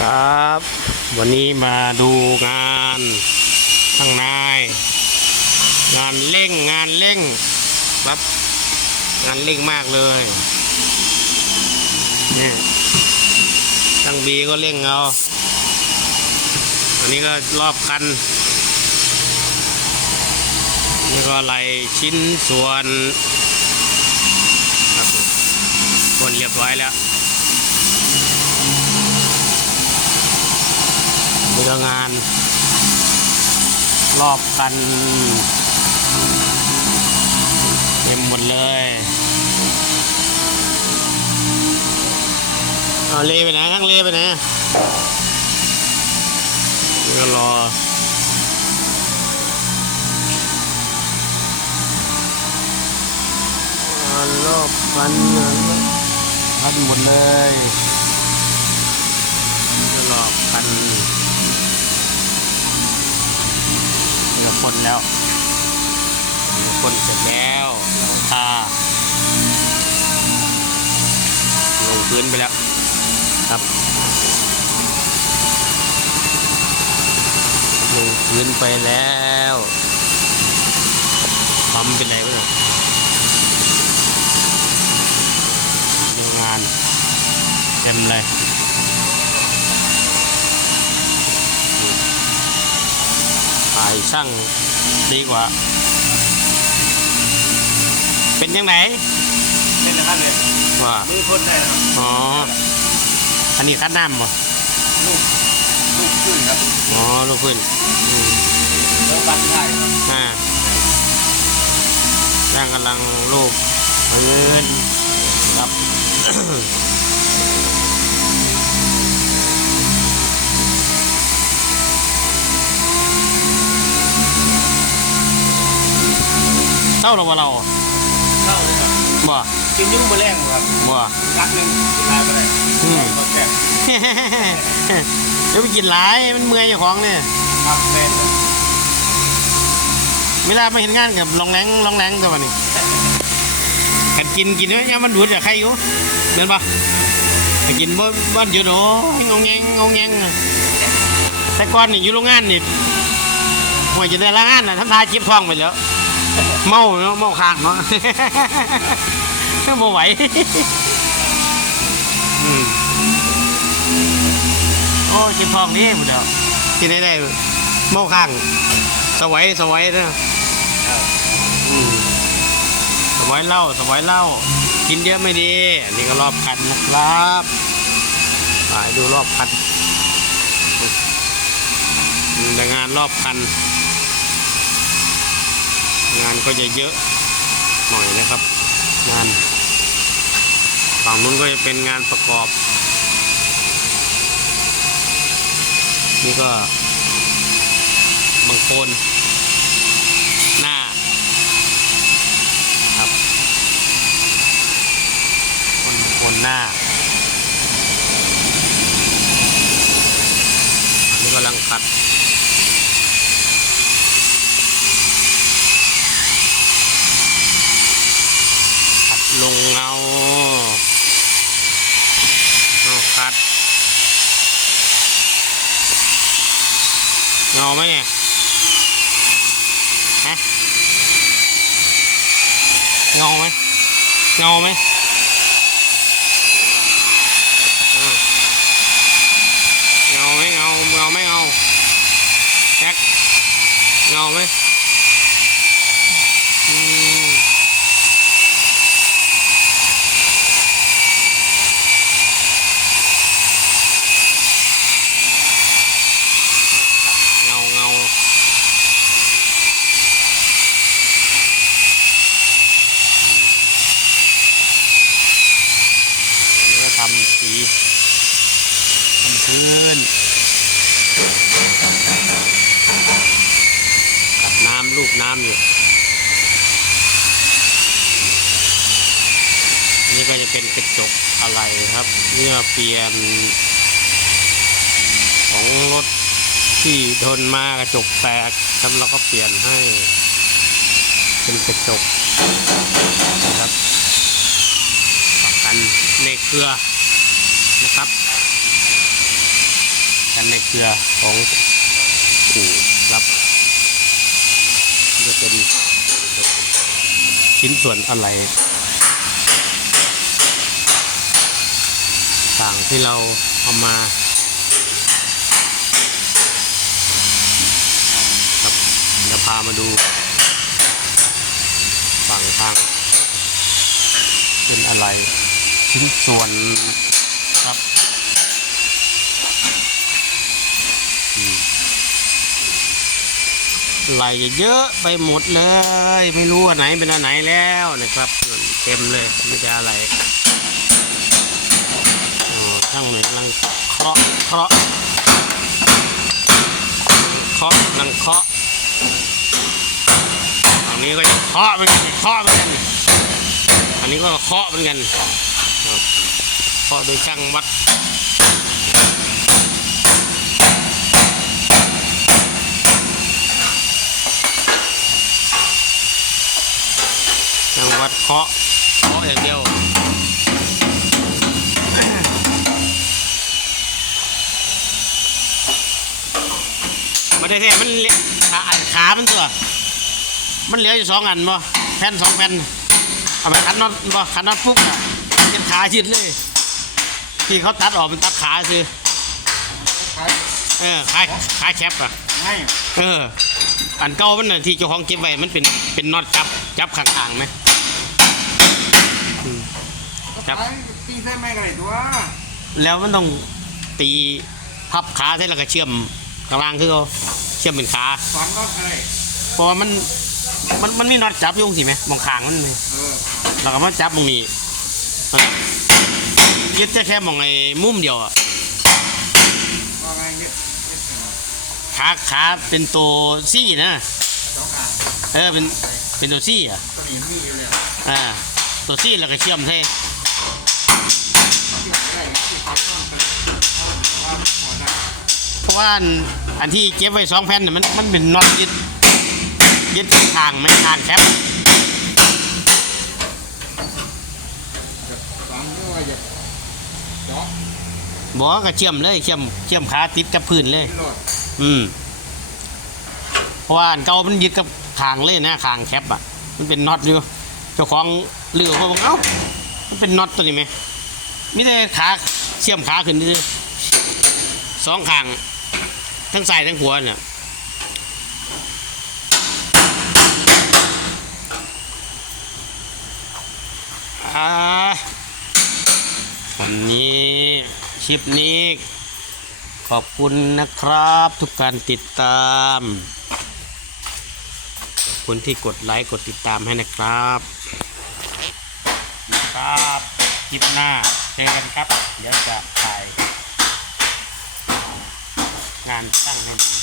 ครับ วันนี้มาดูงานข้างในงานเร่งงานเร่งครับงานเร่งมากเลยเนี่ยตั้งบีก็เร่งเอาอันนี้ก็รอบคันนี่ก็อะไรชิ้นส่วนครับส่วนเรียบร้อยแล้ว นี่ก็งาน รอบกันเต็มหมดเลยเอาเลไปไหนข้างเลไปไหนก็รองานรอบพันงานพันหมดเลยนี่ก็รอบพันนี่ก็พ่น แล้วนี่ก็พ่นเสร็จแล้วทาลงพื้นไปแล้วครับลงพื้นไปแล้วทำเป็นไรวะเนี่ยดูงานเต็มเลยถ่าย ช่างดีกว่า เป็นยังไงเป็นนะครับเลยว่ามือพ่นได้นะครับอ๋ออันนี้คัดน้ำป่ะลูกลูกขึ้นครับอ๋อลูกพื้นอืมแล้วบันไทยครับอ่าช่างกำลังลูกพื้นครับ เต้าหรอวะเราเข้าเลยครับบ่กินยุ่งมาแรงครับบ่กักหนึ่งกินลายไปเลยอืมก็แค่เดี๋ยวไปกินหลายมันเมื่อยเจ้าของเนี่ยครับแม่นเลยเวลามาเห็นงานกับลองแรงลองแรงตัวนี้กันกินกินไว้ยามมันดูดอะใครอยู่เดินปะแต่กินบ่บ้านอยู่โดงงแงงงงแงงอะแต่ก่อนนี่อยู่โรงงานนี่หัวจะได้ละงานน่ะทำทาจิบท้องไปแล้ว เมาเนาะเมาคางเนาะบ่ไหวอืมโอ้จิบท้องนี่หมดแล้วกินได้ได้เมาคางสวัยสวัยเด้ออืมสวายเหล้าสวายเหล้ากินเยอะไม่ดี อันนี้ก็รอบคันนะครับไปดูรอบคันแต่งานรอบคัน งานก็จะเยอะหน่อยนะครับ งานฝั่งนู้นก็จะเป็นงานประกอบ นี่ก็บางคนหน้าครับคนคนหน้าอันนี้กำลังขัด ลงเงาเอาขัดเงาไหมเนี่ยฮะเงาไหมเงาไหมเงาไหมเงาเงาไหมเงาแจ็คเงาไหมอืมเงาเงา นี่ก็ทำ สีทำพื้นกับน้ำลูกน้ำอยู่ นี่ก็จะเป็นกระจกอะไรครับนี่มาเปลี่ยน ของรถที่ทนมากระจกแตกครับเราก็เปลี่ยนให้ เป็นกระจกนะครับประกันในเครือ นะครับเครือของอู่รับจะเป็นชิ้นส่วนอะไรต่างที่เราเอามาครับเดี๋ยวพามาดูฝั่งทางเป็นอะไรชิ้นส่วนครับอืม ไหลเยอะไปหมดเลย ไม่รู้อันไหนเป็นอันไหนแล้วนะครับ เต็มเลยไม่ได้อะไรช่างหน่อยกำลังเคาะเคาะเคาะกำลังเคาะฝั่งนี้ก็จะเคาะเหมือนกันเคาะเหมือนกันอันนี้ก็เคาะเหมือนกันเคาะโดยช่างวัด ช่างวัดเคาะเคาะอย่างเดียวมาได้แท้มันเหลือขาขามันตัว มันเหลืออยู่สองอันบ่แผ่นสองแผ่นเอาไปขันน็อตบ่ขันน็อตปุ๊บอะเจ็บขาชิดเลย ที่เขาตัดออกเป็นตัดขาคือขายเออขาขาแคบอะให้เออ อันเก่ามันน่ะที่เจ้าของเก็บไว้มันเป็นเป็นน็อตจับจับข้างๆไหมอืม ครับขายตีใส่ไม้กันเลยตัวแล้วมันต้องตีพับขาใส่แล้วก็เชื่อมข้างล่างคือเขาเชื่อมเป็นขาสอนก็อะไรเพราะว่ามันมันมันมีน็อตจับอยุ่จังสิไหมมองข้างมันไหมเออแล้วก็มาจับตรงนี้ยึดแค่แค่มองไอ้มุมเดียวอะว่าไงเนี่ยเนี่ยขาขาเป็นตัวซี่นะสองอ่างเออเป็นเป็นตัวซี่อะก็มีมีอยู่แล้วอ่าตัวซี่แล้วก็เชื่อมเท่ที่ได้ที่ เพราะว่าอันอันที่เก็บไว้สองแผ่นน่ะมันมันเป็นน็อตยึดยึดทางไม่ทางแคบสอก็ว่าจะเจาะบอกก็เชื่อมเลยเชื่อมเชื่อมขาติดกับพื้นเลย อืมเพราะว่าอันเก่ามันยึดกับทางเลยนะทางแคบอะ มันเป็นน็อตอยู่เจ้าของเลือกว่าบอกเอ้ามันเป็นน็อตตัวนี้ไหม มิได้ขาเชื่อมขาขึ้นดื้อสองข้างทั้งซ้ายทั้งขวาเนี่ยอันนี้คลิปนี้ขอบคุณนะครับ ทุกการติดตามคุณที่กดไลค์กดติดตามให้นะครับครับ คลิปหน้าเจอกันครับ เดี๋ยวจะถ่ายงานตั้งให้ดู